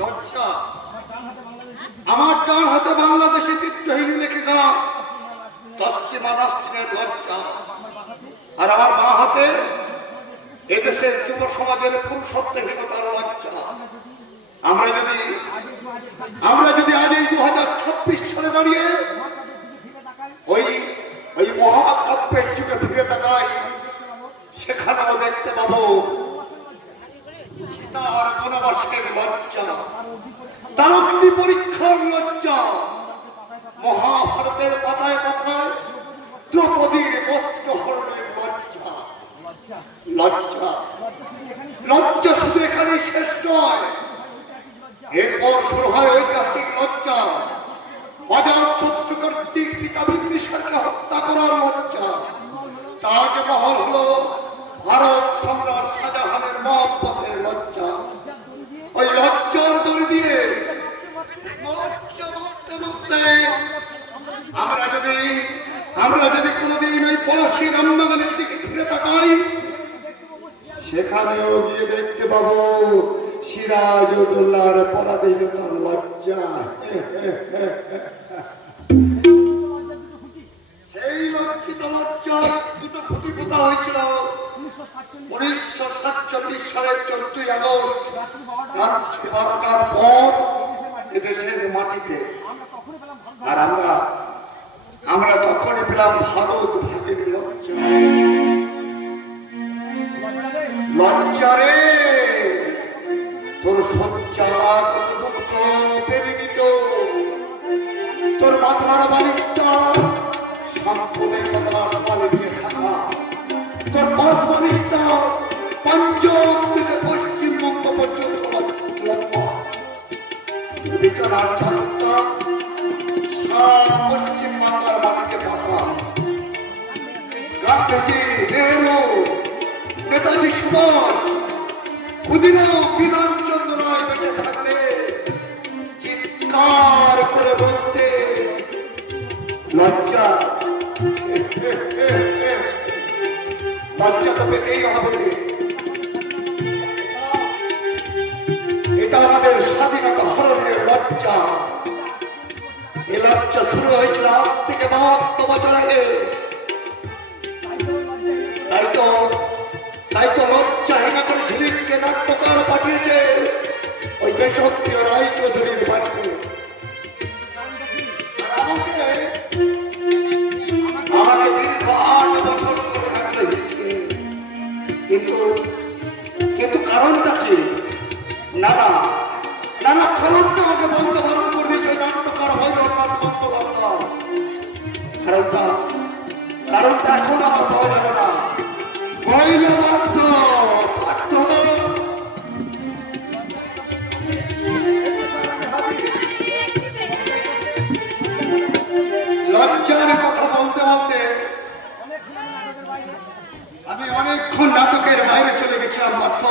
লজ্জা। আমার ডান হাতে বাংলাদেশি বিদ্রোহী লেখিকা তসলিমা নাসরিনের লজ্জা, আর আমার বাঁ হাতে এদেশের যুব সমাজের পুরুষত্বহীনতার লজ্জা। আমরা যদি আজ এই 2026 সালে দাঁড়িয়ে ওই মহাকাব্যের যুগে ফিরে তাকাই, সেখানেও দেখতে পাবো সীতার বনবাসের লজ্জা, তার অগ্নি পরীক্ষার লজ্জা, মহাভারতের পাতায় পাতায় দ্রৌপদীর বস্ত্রহরণের লজ্জা। লজ্জা লজ্জা শুধু এখানে শেষ নয়, এরপর শুরু হয় ঐতিহাসিক লজ্জা, বাজার শত্রু কর্তৃক পিতা বিম্বিসারকে হত্যা করার লজ্জা। তাজমহল হলো ভারত সম্রাট শাহজাহানের মহব্বতের লজ্জা। ওই লজ্জার দড়ি দিয়ে লজ্জা মারতে মারতে আমরা যদি কোনোদিন ওই পলাশী রামবাগানের দিকে ফিরে তাকাই, সেখানেও গিয়ে দেখতে পাবো সিরাজউদ্দৌলার পরাধীনতার লজ্জা। সেই লজ্জিত লজ্জার দুটো খুঁটি পোতা হয়েছিল 1947 সালের 14ই আগস্ট রাত্রি 12টার পর এদেশের মাটিতে। আর আমরা তখনই পেলাম ভারত ভাগের লজ্জা। লজ্জা রে, তোর সজ্জা কত দুঃখ পেরিত, তোর মাথার বালিশটা সম্পদের কথা পালে দিয়ে থাকা, তোর বাস বালিশটা পাঞ্জাব থেকে পশ্চিমবঙ্গ পর্যন্ত লম্বা, বিছানার চালকটা সারা পশ্চিম বাংলার মাটিতে পাতা। গান্ধীজি, নেহরু, নেতাজি সুভাষ, ক্ষুদিরাম বিধানচন্দ্র রায় বেঁচে থাকলে চিৎকার করে বলতে লজ্জা, লজ্জা তো পেতেই হবে। এটা আমাদের স্বাধীনতা হরণের লজ্জা। এ লজ্জা শুরু হয়েছিল আজ থেকে 52 বছর আগে। তাই তো লজ্জাহীনা করে ঝিলিককে নাট্যকার পাঠিয়েছে ওই দেশপ্রিয় রায় চৌধুরীর বাড়িতে। আমাকে দীর্ঘ 8 বছর করে থাকতে হয়েছে, কিন্তু কারণটা কি? নানা কারণটা আমাকে বলতে বারণ করে দিয়েছে নাট্যকার ভৈরবনাথ বন্দ্যোপাধ্যায়। কারণটা এখন আমার পাওয়া যাবে না। লজ্জার কথা বলতে বলতে আমি অনেকক্ষণ নাটকের বাইরে চলে গেছিলাম মাত্র।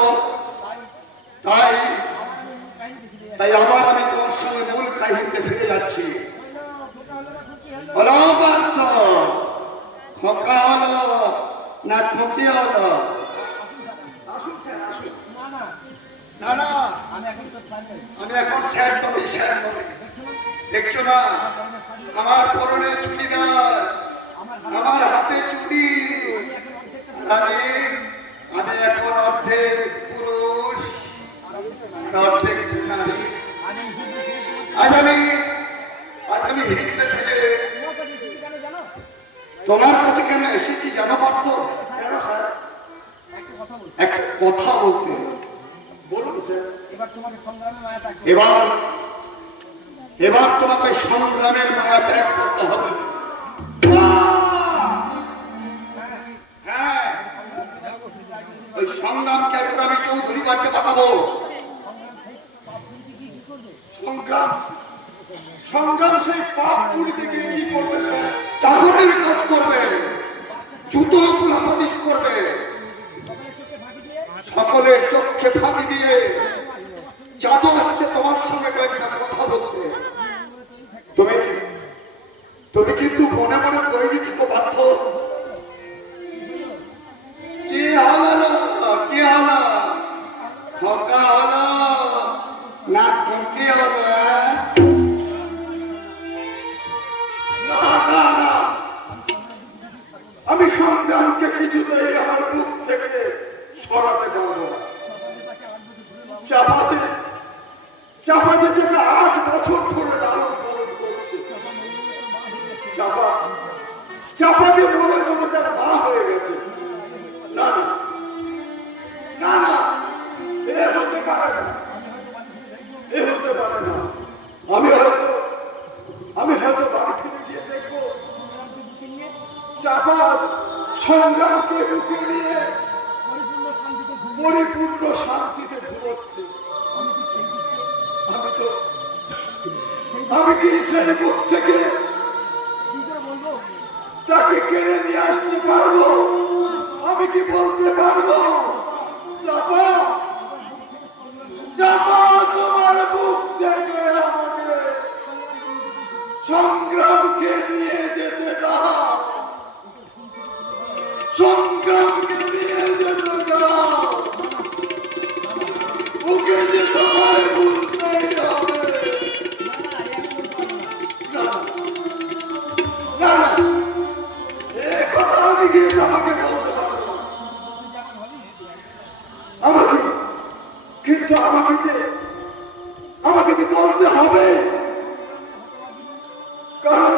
তাই আবার আমি তোমার সঙ্গে মূল কাহিনীতে ফিরে যাচ্ছি। হলো পার্থ, খোকা হলো না খোকি হলো? না, আমি এখন স্যার নই। দেখছো না আমার পরনে চুড়িদার, আমার হাতে চুড়ি, আর আমি এখন অর্ধেক পুরুষ অর্ধেক নারী। আজ আমি হিটলে ছেলে তোমার কাছে কেন এসেছি জানো পার্থ? একটা কথা বলতে। এবার তোমাকে সংগ্রামের মায়া ত্যাগ করতে হবে। হ্যাঁ, ওই সংগ্রামকে আমি চৌধুরী বাড়িতে পাঠাবো। সংগ্রাম সেই পাপ পুরি থেকে কি করবে? চাকরির কাজ করবে, জুতো গুলা পালিশ করবে, সকলের চোখে ফাঁকি দিয়ে জাদু আসছে তোমার সঙ্গে কয়েকটা কথা বলতে। তুমি কিন্তু মনে মনে তৈরি থেকে বাধ্য। কি হালা খোকা হলো কি হলো না না না, আমি সংগ্রামকে কিছুতেই আমার বুক থেকে সরাতে পারবো না। চাপাতে থেকে 8 বছর ধরে লালন পালন করছে। চাপাতে মনে মনে তার মা হয়ে গেছে। না না না না, এ হতে পারে না, এ হতে পারে না। আমি হয়তো বাড়ি ফিরে গিয়ে দেখবো চাপাত সংগ্রামকে বুকে নিয়ে পরিপূর্ণ শান্তিতে ঘুরোচ্ছে। আমি কি সেই মুখ থেকে তাকে কেড়ে নিয়ে আসতে পারবো? আমি কি বলতে পারবো চাপা, চাপা তোমার মুখ থেকে আমাদের সংগ্রামকে নিয়ে যেতে দাও, সংগ্রামকে নিয়ে যেতে দাও, ওকে যে তোমায় ভুলতেই হবে। না না না, এ কথা আমি গিয়ে আমাকে বলতে পারবো না। আমাকে কিন্তু আমাকে যে বলতে হবে, কারণ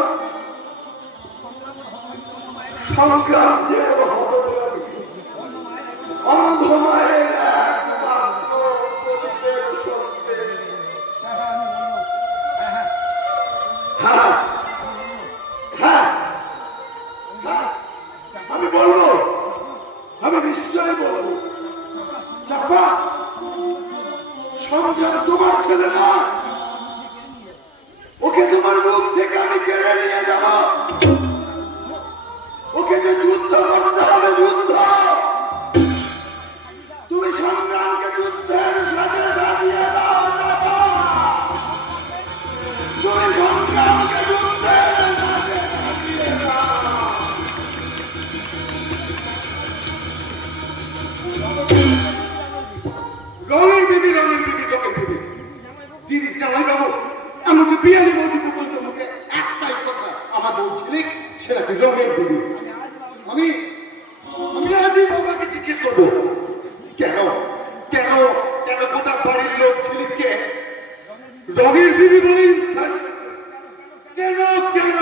সংগ্রাম যে অন্ধ মায়ের একমাত্র প্রদীপের সন্তান। হ্যাঁ হ্যাঁ হ্যাঁ, আমি বলবো, আমি নিশ্চয় বলবো চাপা, সংগ্রাম তোমার ছেলে না, ওকে তোমার মুখ থেকে আমি কেড়ে নিয়ে যাব। ওকে যে যুদ্ধ করতে হবে, যুদ্ধ। তুমি সংগ্রামকে যুদ্ধের সাথে সাজিয়ে দাও চাপা, তুমি সংগ্রামকে যুদ্ধের সাথে সাজিয়ে দাও। রঙের বিবি দিদি জামাই বাবু আমাকে বিয়ালি বৌদি পর্যন্ত মুখে একটাই কথা আমার বলছিলেন, সেটা কি রঙের বিবি। আমি আজই বাবাকে জিজ্ঞেস করবো কেন কেন কেন গোটা বাড়ির লোক ছেলেকে রঙের বিবি বলেই কেন কেন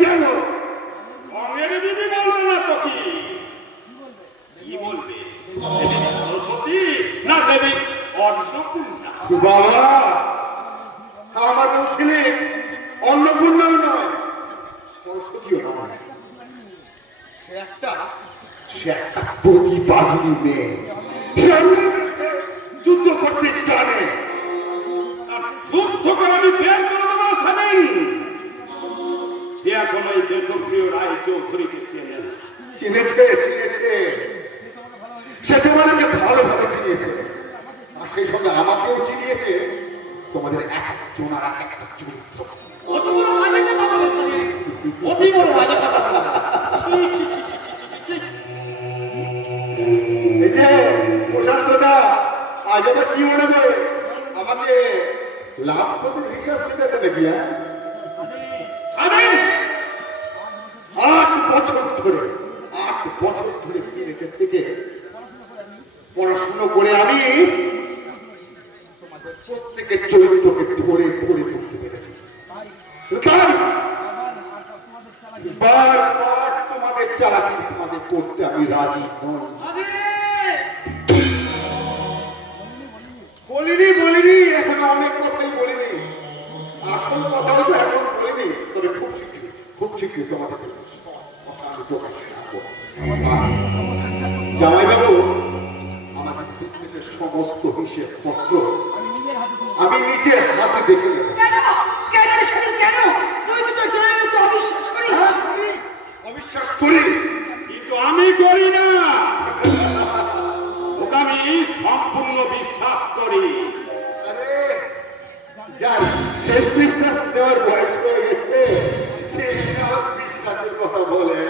কেন রঙের বিবি বলবে না তো কি বলবে? সরস্বতী না দেবী অন্নপূর্ণা? বাবা, আমার বলছিলে অন্নপূর্ণাও নয়, সরস্বতীও নয়, সে একটা প্রতিবাদিনী মেয়ে। সে অন্যের বিরুদ্ধে যুদ্ধ করতে জানে। যুদ্ধ করে আমি বের করে দেবো স্বামী। সে এখন ওই দেশপ্রিয় রায় চৌধুরীকে চেনে না। চিনেছে সে তোমাদেরকে ভালোভাবে চিনিয়েছে, আর সেই সঙ্গে আমাকেও চিনিয়েছে। তোমাদের একজন আর একটা চরিত্র। কত বড় বাজে কথা বলেছে, অতি বড় বাজে কথা বলেছে। এই যে প্রশান্তদা, আজ আবার কি মনে করে আমাকে লাভ ক্ষতির হিসাব শিখাতে দেখি? 8 বছর ধরে থেকে পড়াশুনো করে আমি তোমাদের প্রত্যেকের চরিত্রকে ধরে বুঝতে পেরেছি। তাই বারবার তোমাদের চালাকি তোমাদের করতে আমি রাজি নই। বলিনি, এখন অনেক কথাই বলিনি, আসল কথাও তো এখন বলিনি, তবে খুব শীঘ্রই তোমাদের কথা আমি প্রকাশ করবো। জামাইবাবু, আমাদের বিজনেসের সমস্ত হিসেব পত্র আমি নিজের হাতে দেখে নেব। অবিশ্বাস করি, কিন্তু আমি করি না, ওকে আমি সম্পূর্ণ বিশ্বাস করি। আরে যার শেষ বিশ্বাস দেওয়ার বয়স হয়ে গেছে, সে বিশ্বাসের কথা বলে।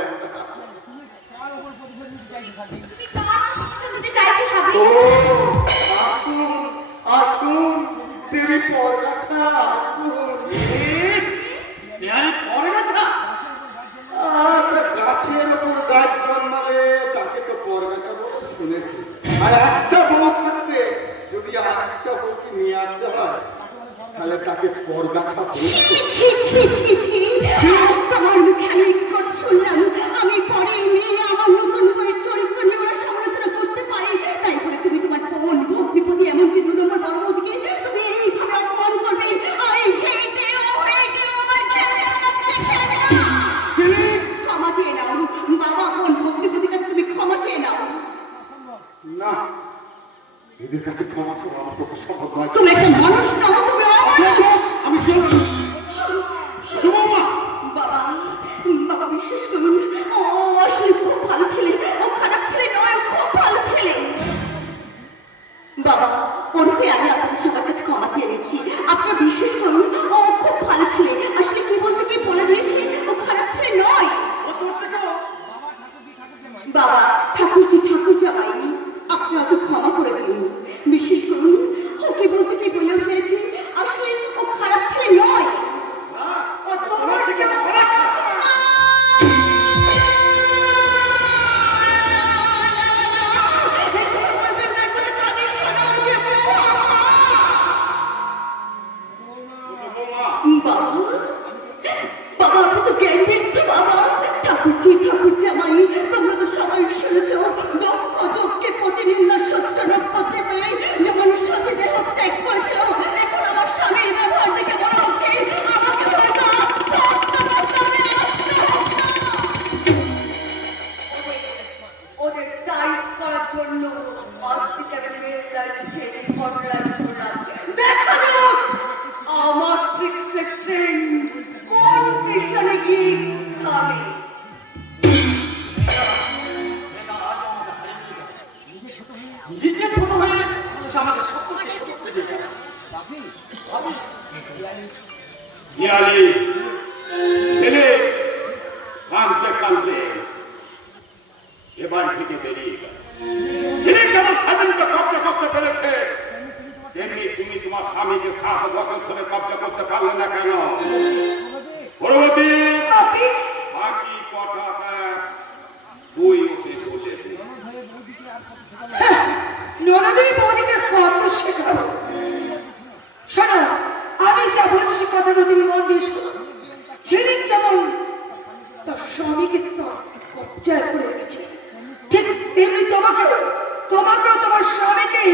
আসুন দেবী পর্দা তাকে পরগাছা ছি বলতো? ছি ছি ছি ছি তোমার মুখে আমি ইজ্জত শুনলাম। আমি পরের মেয়ে, আমার নতুন বইয়ের চরিত্র নিয়ে ওরা সমালোচনা করতে পারে, তাই বলে তুমি তোমার বোন ভক্তিপতি এমনকি দু নম্বর বড় বৌদিকে তুমি এইভাবে অপমান করবে? আই হেট ইউ, আমার ঘৃণা লাগছে, ঘৃণা। ক্ষমা চেয়ে নাও বাবা, বোন ভক্তিপতির কাছে তুমি ক্ষমা চেয়ে নাও। না, এদের কাছে ক্ষমা চাওয়া আমার পক্ষে সম্ভব নয়। তুমি একটা মানুষ নাও, তুমি অমানুষ। আমি কেউ বৌমা, বাবা, বাবা বিশ্বাস করুন, ও আসলে খুব ভালো ছেলে, ও খারাপ ছেলে নয়, ও খুব ভালো ছেলে। বাবা, ওর হয়ে আমি আপনাদের সবার কাছে ক্ষমা চেয়ে নিচ্ছি। আপনারা বিশ্বাস করুন, ও খুব ভালো ছেলে। আসলে কি বলতে কি বলে দিয়েছি, ও খারাপ ছেলে নয়। ও তোর থেকেও বাবা, ঠাকুরজি ঠাকুর জামাই, আপনি ওকে ক্ষমা করে দিন। বিশ্বাস করুন, ওকে বলতে কি বলে ফেলেছি, আসলে ও খারাপ ছেলে নয়। না, ও তোমার থেকে অনেক খারাপ। বৌমা, বাবা, আপনি তো জ্ঞান দিচ্ছে বাবা। ঠাকুরজি ঠাকুর জামাই, তোমরা তো সবাই শুনেছ, দক্ষ যজ্ঞে প্রতিনিন্দা সহ্য না করতে পেরে যেমন সতী দেহ ত্যাগ করেছিল, এখন আমার স্বামীর ব্যবহার দেখে মনে হচ্ছে আমাকে হয়তো আত্মহত্যা করতে হবে, আত্মহত্যা। ওদের টাইপ করার জন্য আর্থিকের মেয়ের লাইন ছেড়ে অনলাইন করলাম। দেখা যাক আমার ট্রিক্সের ট্রেন কোন স্টেশনে গিয়ে খাবে। নিজে ছোট হয়ে সে আমাদের সকলকে ছোট করে দিয়ে গেল। পিয়ালি ছেলে কাঁদতে কাঁদতে এবার থেকে বেরিয়ে গেল। ছেলে যেমন স্বাধীনতা কবজা করতে পেরেছে, তেমনি তুমি তোমার স্বামীকে 7 বছর ধরে কবজা করতে পারলে না কেন? পরবর্তী আপনি বাকি কথাটা তুই ওকে বলে দে। ননদই বৌদিকে কত শেখাবো। শোনো, আমি যা বলছি সে কথাগুলো তুমি মন দিয়ে শোনো। ছেলের যেমন তার স্বামীকে তো কবজায় করে রেখেছে, ঠিক তেমনি তোমাকেও তোমার স্বামীকে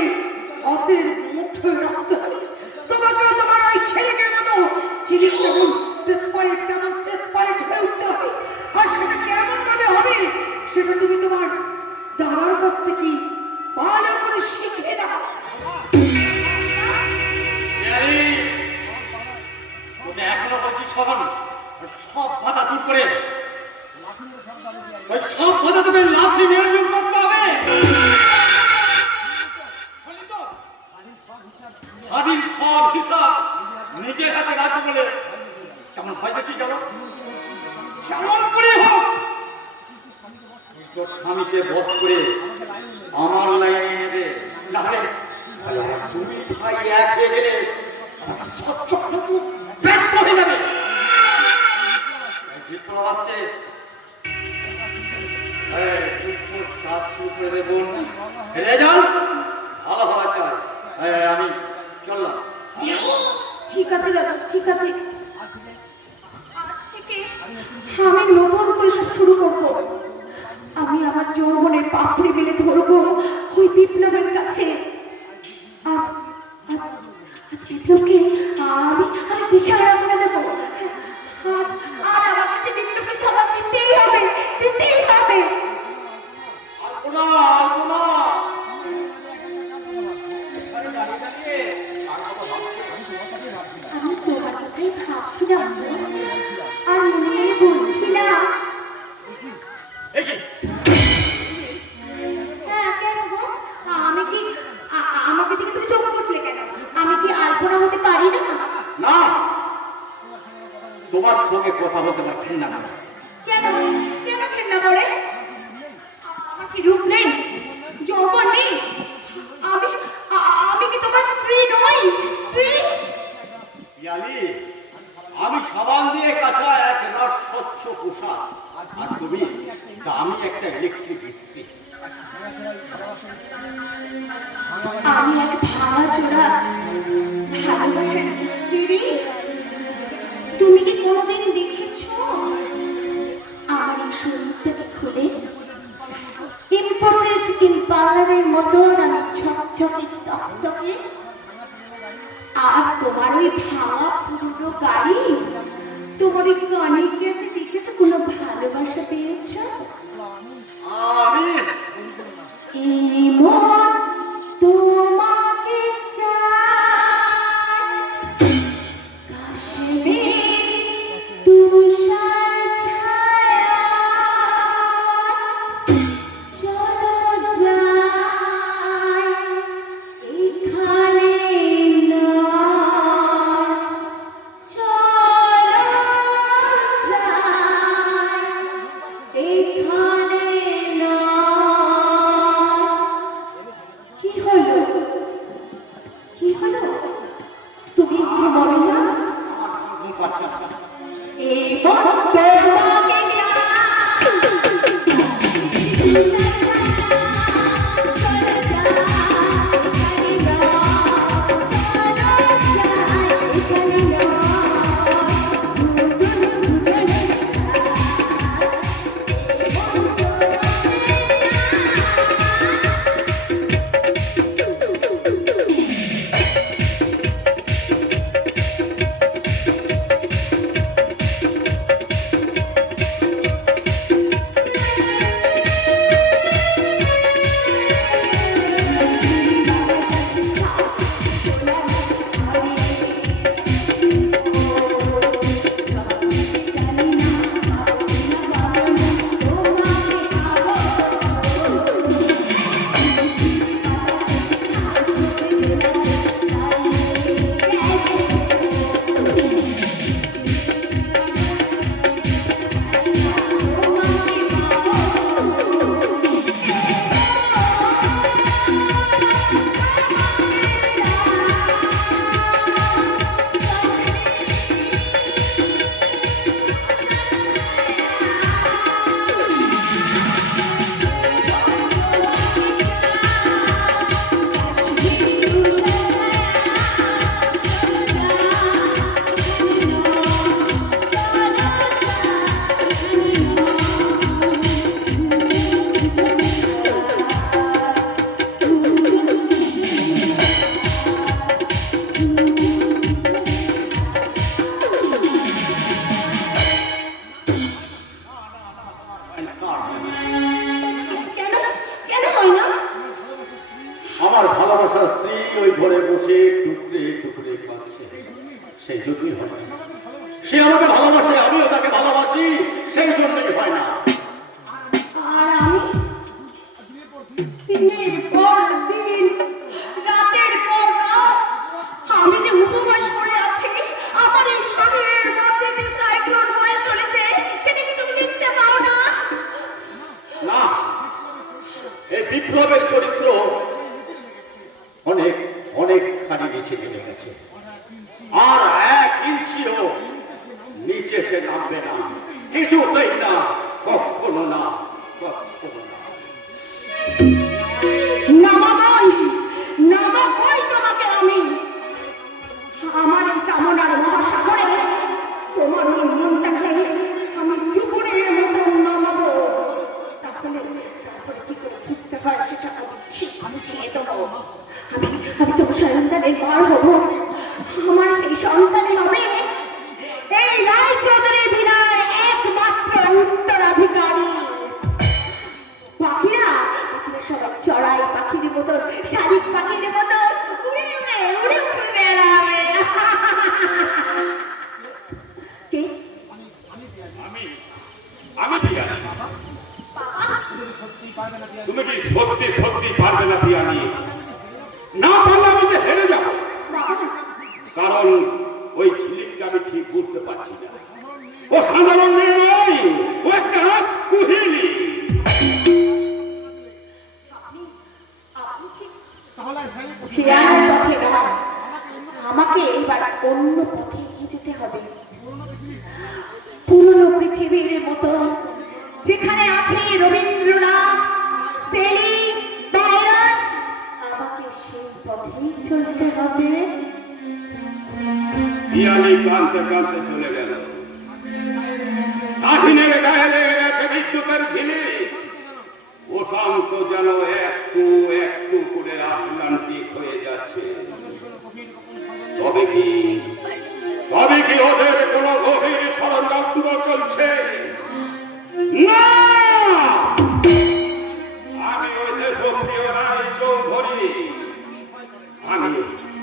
হাতের মুঠোয় রাখতে হবে। তোমাকেও তোমার ওই ছেলেকে মতো ছেলের যেমন ডেসপারেট তেমন ডেসপারেট হয়ে উঠতে হবে। আর সেটা কেমন ভাবে হবে সেটা তুমি তোমার দাদার কাছ থেকে ভালো করে শিখে নাও। পিয়ালি, তোকে এখনো বলছি শোন, ওই সব বাধা দূর করে ওই সব বাধা তোকে লাথি মেরে দূর করতে হবে। স্বাধীন সব হিসাব নিজের হাতে রাখবো বলে কেমন ভয় দেখি গেল। কেমন করে হোক তুই তোর স্বামীকে বস করে আমার লাইনে এনে দে, নাহলে তুমি ভাই এক হয়ে গেলে আমাকে সব চক্র ব্যর্থ হয়ে যাবে। বিপ্লব আসছে, তুই তোর কাজ শুরু করে দেব। হেরে যান, ভালো হওয়া চাই। আমি চললাম। ঠিক আছে দাদা, ঠিক আছে। আজ থেকে আমি নতুন করে সব শুরু করবো। আমি আমার যৌবনের পাপড়ি মেলে ধরবো ওই বিপ্লবের কাছে। আজ আজ আজ বিপ্লবকে আমি দিশাহারা করে দেবো। আজ আর আমার কাছে বিপ্লবকে খাবার দিতেই হবে, দিতেই হবে। আলপনা, আলপনা। আমি তোমার কথাই ভাবছিলাম আর মনে বলছিলাম। হ্যাঁ, কেন গো? আমাকে দেখে তুমি চোখ করলে কেন? আমি কি আলপনা হতে পারি না? না, তোমার সঙ্গে কথা বলতে আমার ঘৃণা না। কেন কেন ঘেন্না করে? আমার কি রূপ নেই, যৌবন নেই? আমি কি তোমার স্ত্রী নই? স্ত্রী? পিয়ালি, আমি সাবান দিয়ে কাঁচা একবার স্বচ্ছ পোশাক, আর তুমি আমি একটা ইলেকট্রিক স্ত্রী। আমি এক ভাঙা চোরা ভালোবাসার স্ত্রী। মতন আমি ঝকঝকে তকতকে, আর তোমার ওই ভাঙা পুরনো গাড়ি, তোমার ওই কানের কাছে দেখেছো কোনো ভালোবাসা পেয়েছ? আমি এই মন তোমাকে চায়, কাশ্মীর তুষার ছায়া, চলো যাই এখানে নয়, চলো যাই এখানে নয়। কি হলো, কি হলো, তুমি ঘুমাবে না? ঘুম পাচ্ছে না। এই মন তোমাকে কেন, কেন হয় না? আমার ভালোবাসার স্ত্রী ওই ঘরে বসে টুকরে টুকরে খাচ্ছে, সেই জন্যই হয় না। সে আমাকে ভালোবাসে, আমিও তাকে ভালোবাসি, সেই জন্যই হয় না। আর আমি দিনের পর দিন, রাতের পর রাত আমি যে উপবাস করে আছি, আমার এই শরীরের মধ্যে যে সাইক্লোন বয়ে চলেছে সেটা কি তুমি দেখতে পাও না? না, এই বিপ্লবের চরিত্র অনেক অনেকখানি নিচে নেমে গেছে, আর 1 ইঞ্চিও নিচে সে নামবে না, কিছুতেই না, কখনো না, কখনো না। নামাবই, নামাবই তোমাকে আমি। আমার এই কামনার মহাসাগরে তোমার ওই মনটাকে আমি টুকুরের মতন নামাবো। তারপরে কি করে ফুটতে হয় সেটা আমি ছিঁড়ে দেবো। আমি তোমার সন্তানের মার হবো, আমার সেই সন্তানই হবে এই রায়চৌধুরী বিনার একমাত্র উত্তরাধিকারী। পাখিরা সবাই চড়াই পাখির মতন, শালিক পাখির মতন উড়ে উড়ে উড়ে উড়ে বেড়াবে। কে? আমি বিয়ানি। তুমি কি সত্যি সত্যি পারবে না বিয়ানি? না পারলে আমি যে হেরে যাব, বাবা, কারণ ওই ঝিলিকটা আমি ঠিক বুঝতে পারছি না। ও সাধারণ মেয়ে নয়, ও একটা কুহিনী। আপনি ঠিক ফেরানোর পথে নয়, আমাকে এবার অন্য পথে এগিয়ে যেতে হবে। পুরনো পৃথিবীর মতো যেখানে আছে রবীন্দ্রনাথ, সেলি, বাইরন, আমাকে সেই পথেই চলতে হবে। বিয়ানি কাঁদতে কাঁদতে চলে গেল। স্বাধীনের গায়ে লেগে গেছে বিদ্যুতের ঝিলিক। ও প্রশান্ত যেন একটু একটু করে আটলান্টিক হয়ে যাচ্ছে। তবে কি ওদের কোনো গভীর ষড়যন্ত্র চলছে? না, আমি ওই দেশপ্রিয় রানী চৌধুরী, আমি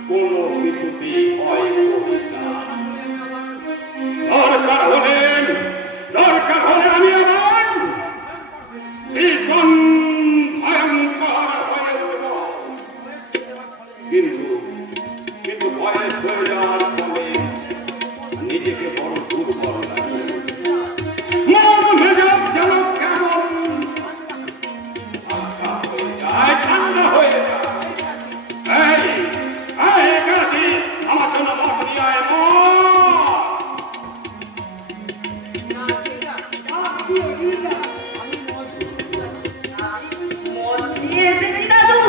কোনো কিছুতেই ভয় করি না। দরকার হলে আমি আমার ভীষণ ভয়ঙ্কর হয়ে উঠব। কিন্তু বয়স হয়ে যাওয়ার ফলে নিজেকে বড় দুর্বল লাগে। মন মেজাজ যেন কেমন ঠান্ডা হয়ে যায়। এই কাছে আমার জন্য মত নিয়ে আয় মা। মন নিয়ে এসেছি দাদু।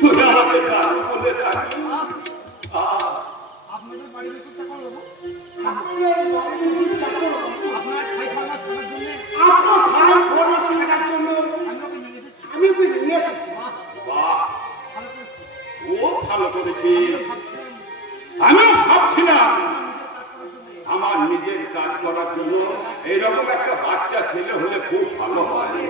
তুই আমাকে ডাক বলে ডাক। আপনাদের বাড়ির একটু চাকর দেবো। আপনার খাই খাওয়া শোনার জন্য আপনার ভাই ফরমাস লেখার জন্য আমি ওকে নিয়ে এসেছি। আমি ওকে নিয়ে এসেছি। বাহ, ভালো করেছিস। ও ভালো করেছিস। আমিও ভাবছিলাম আমার নিজের কাজ করার জন্য এইরকম একটা বাচ্চা ছেলে হলে খুব ভালো হয়।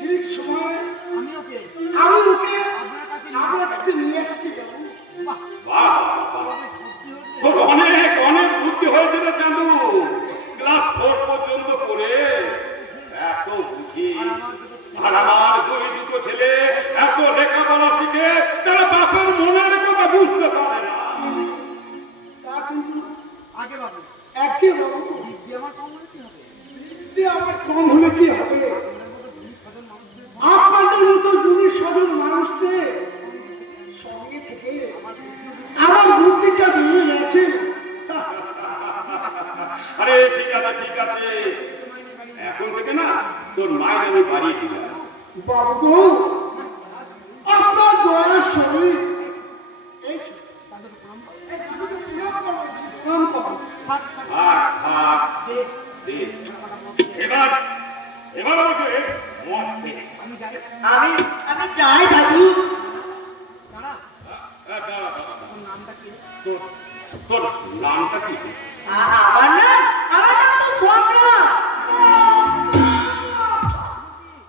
ঠিক সময় আমি ওকে আমি ওকে আপনার কাছে আমার কাছে নিয়ে এসেছি। বাহ, বাহ, তোর অনেক অনেক বুদ্ধি হয়েছে রে চান্দু। ক্লাস 4 পর্যন্ত করে এত বুঝি। আর আমার দুটো ছেলে এত লেখাপড়া শিখে তারা বাপের মনের কথা বুঝতে পারে না। তা কিন্তু আগে বাবু একেবারে বিদ্যে আমার কম হলে কি হবে? বিদ্যে আমার কম হলে কি হবে? আপনাদের মতো দুই সদর মানুষদের সঙ্গে থেকে আমার বুদ্ধিটা বেরিয়ে গেছে। আরে ঠিক আছে এখন থেকে না তোর মায়ের আমি বাড়িয়ে দিলাম। বাবু, আপনার দয়ার শরীর এই যে, এই দাদুকে প্রণাম করাচ্ছি, প্রণাম করো। থাক থাক থাক দে দে। এবার আমাকে মত দে। আমি যাই। আমি চাই দাদু। দাঁড়া, দাঁড়া, তোর নামটা কি? তোর নামটা কি? আমার নাম তো সংগ্রাম।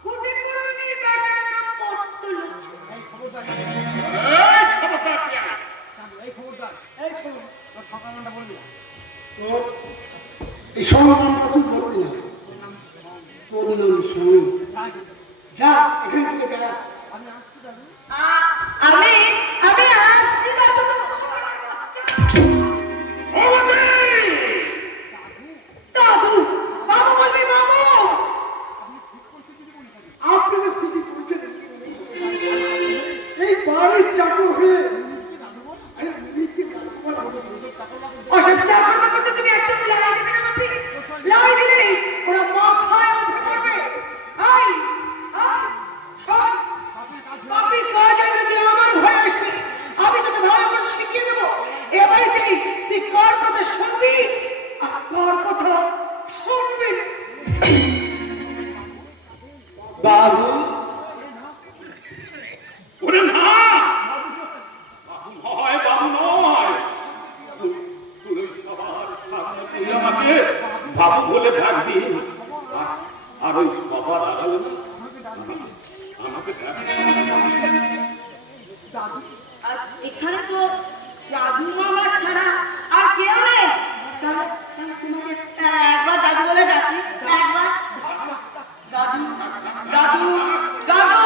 কুটি কুড়ুনি বেটার নাম পদ্মলোচন। এই খবরদার এই খবরদার পেয়ালা। চাঁদু, এই খবরদার, এই খবর তোর সকালটা বলবি না। তোর এই সম্মানটা তুই করবি না। তোর নাম শোন। তোর নাম শুনি। যা কিন্তু। যা, এখান থেকে যা। আমি আসছি দাদু। আমি আসছি দাদু। সোনার বাচ্চা। দাদু, বাবু বলবি বাবু। আপনি ঠিক করছেন কিছু বলছেন? আপনি তো ঠিকই বলছেন। এই বাড়ির চাকর হয়ে দাদু বল। আরে উনিকে বলা হলো। ওসব চাকর বাকর ওসব চাকর বাকর তো তুমি একদম লাই দেবে না বাপি। লাই দিলে ওরা মাথায় উঠে পড়বে। আই শোন, বাপের কাজ হয়ে বাপির কাজ হয়ে যদি আমার ঘরে আসবি, আমি তোকে ভালো করে শিখিয়ে দেবো। এ বাড়িতে তুই কার কথা শুনবি আর কার কথা শুনবি না। বাবু, ওরে না, বাবু নয়, বাবু নয়। তুই সবার সামনে তুই আমাকে বাবু বলে ডাকবি। আর ওই সবার আড়ালে না আমাকে ডাকবি। আর এখানে তো জাদু মামা ছাড়া আর কেউ নেই। তাহলে তোমাকে একবার দাদু বলে ডাকি। একবার দাদু দাদু দাদু।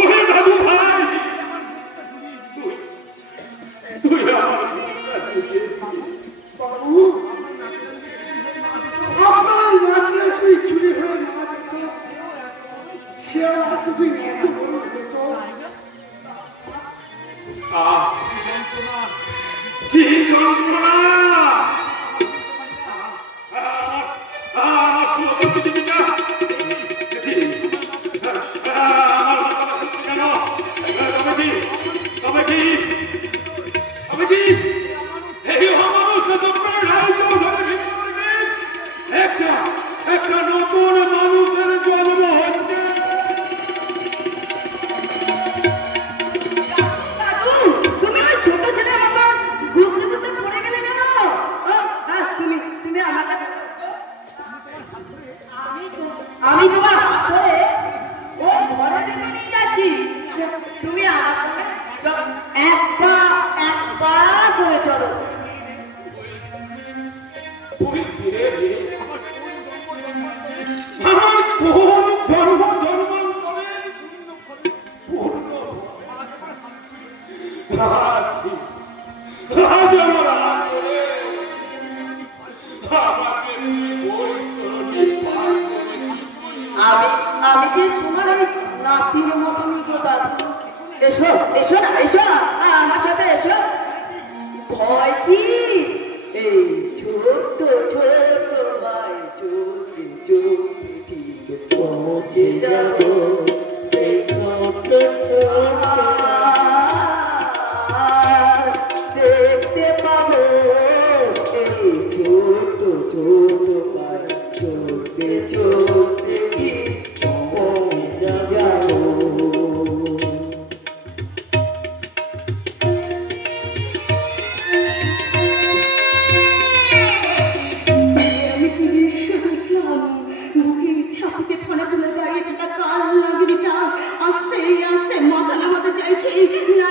ওরে দাদু ভাই, তুই আমার মুখটা জুড়িয়ে দিলি। বাবু, আপনার নাচনাচুরি চুরি হয়ে না যেত, সেও এতদিন এত বড় হতো। কি যন্ত্রণা বলছি দীপিকা আমার মাথা হচ্ছে কেন তবে কি এই অমানুষ চক্রের রায়চৌধুরী একটা নতুন মানুষের জন্ম হচ্ছে। দাদু, তুমি ওই ছোট ছেলে আমার ঘুরতে ঘুরতে পড়ে গেলে কেন? তুমি আমাকে আমি তোমার হাত ধরে ও ঘরে থেকে নিয়ে যাচ্ছি। তুমি আমার সঙ্গে এক পা করে চলো। ওই রে আমার কোন জন্মান্তরে আজ আমার আগে আমাকে আমি কি তোমার ওই নাতির মতনই গো দাদু? এসো না আমার সাথে এসো। ভয় কি? এই ছোট ভাই চলতে চলতে ঠিক পৌঁছে যাব সেই ছোট দেখতে পাবো এই ছোট ভাই চলতে চলতে ঠিক পৌঁছে যাব। আস্তে আস্তে মাথা নামাতে চাইছি, না